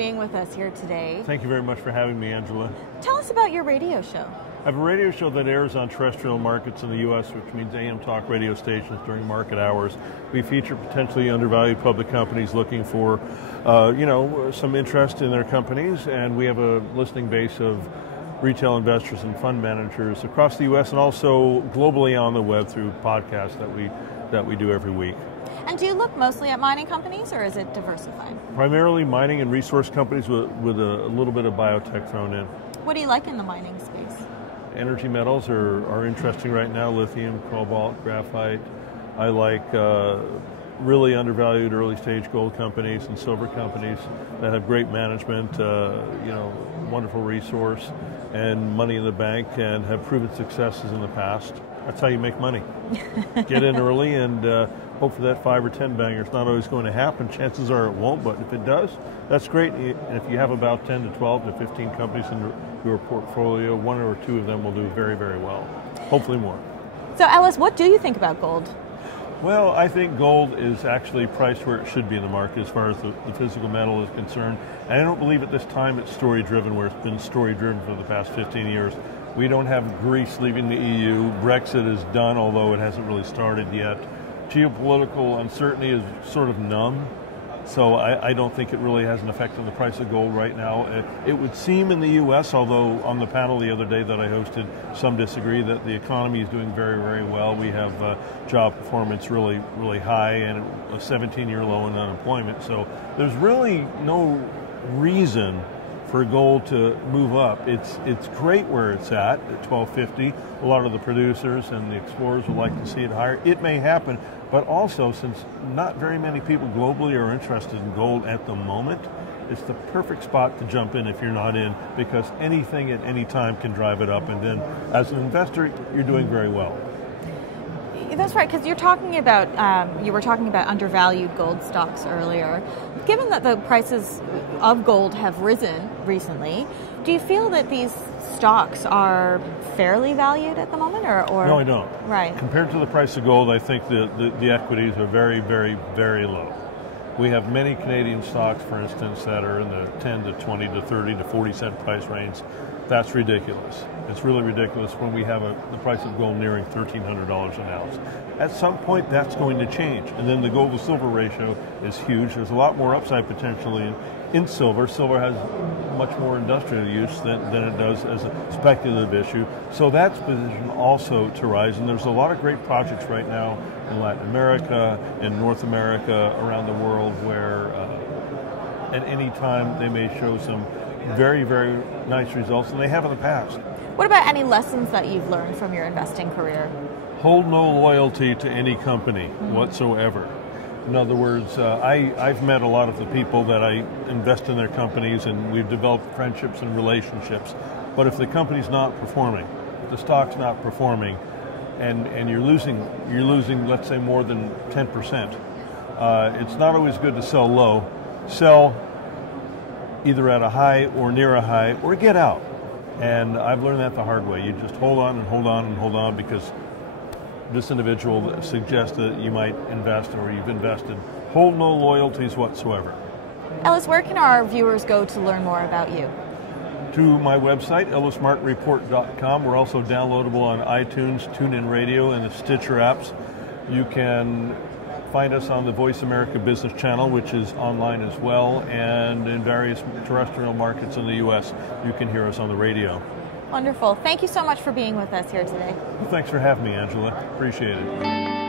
being with us here today. Thank you very much for having me, Angela. Tell us about your radio show. I have a radio show that airs on terrestrial markets in the U.S., which means AM talk radio stations during market hours. We feature potentially undervalued public companies looking for, some interest in their companies, and we have a listening base of retail investors and fund managers across the U.S. and also globally on the web through podcasts that we do every week. And do you look mostly at mining companies, or is it diversified? Primarily mining and resource companies with a little bit of biotech thrown in. What do you like in the mining space? Energy metals are interesting right now, lithium, cobalt, graphite. I like really undervalued early stage gold companies and silver companies that have great management, wonderful resource and money in the bank and have proven successes in the past. That's how you make money. Get in early and hope for that 5 or 10 banger. It's not always going to happen. Chances are it won't, but if it does, that's great. And if you have about 10 to 12 to 15 companies in your portfolio, 1 or 2 of them will do very, very well. Hopefully more. So Ellis, what do you think about gold? Well, I think gold is actually priced where it should be in the market as far as the physical metal is concerned. And I don't believe at this time it's story-driven, where it's been story-driven for the past 15 years. We don't have Greece leaving the EU. Brexit is done, although it hasn't really started yet. Geopolitical uncertainty is sort of numb, so I don't think it really has an effect on the price of gold right now. It would seem in the U.S., although on the panel the other day that I hosted, some disagree, that the economy is doing very, very well. We have job performance really, really high and a 17-year low in unemployment. So there's really no reason for gold to move up. It's great where it's at $1,250. A lot of the producers and the explorers would like to see it higher. It may happen, but also since not very many people globally are interested in gold at the moment, it's the perfect spot to jump in if you're not in, because anything at any time can drive it up, and then as an investor, you're doing very well. That's right, because you were talking about undervalued gold stocks earlier. Given that the prices of gold have risen recently, do you feel that these stocks are fairly valued at the moment, or? No, I don't. Right. Compared to the price of gold, I think the equities are very, very, very low. We have many Canadian stocks, for instance, that are in the 10 to 20 to 30 to 40 cent price range. That's ridiculous. It's really ridiculous when we have the price of gold nearing $1,300 an ounce. At some point, that's going to change. And then the gold to silver ratio is huge. There's a lot more upside potentially in silver. Silver has much more industrial use than it does as a speculative issue. So that's positioned also to rise. And there's a lot of great projects right now in Latin America, in North America, around the world, where at any time they may show some very, very nice results, and they have in the past. What about any lessons that you've learned from your investing career? Hold no loyalty to any company whatsoever. In other words, I've met a lot of the people that I invest in their companies, and we've developed friendships and relationships. But if the company's not performing, if the stock's not performing, and you're losing, let's say, more than 10%, it's not always good to sell low. Sell either at a high or near a high, or get out. And I've learned that the hard way. You just hold on and hold on and hold on, because this individual suggests that you might invest or you've invested. Hold no loyalties whatsoever. Ellis, where can our viewers go to learn more about you? To my website, ellismartinreport.com. We're also downloadable on iTunes, TuneIn Radio, and the Stitcher apps. You can find us on the Voice America Business Channel, which is online as well, and in various terrestrial markets in the U.S. You can hear us on the radio. Wonderful. Thank you so much for being with us here today. Well, thanks for having me, Angela. Appreciate it.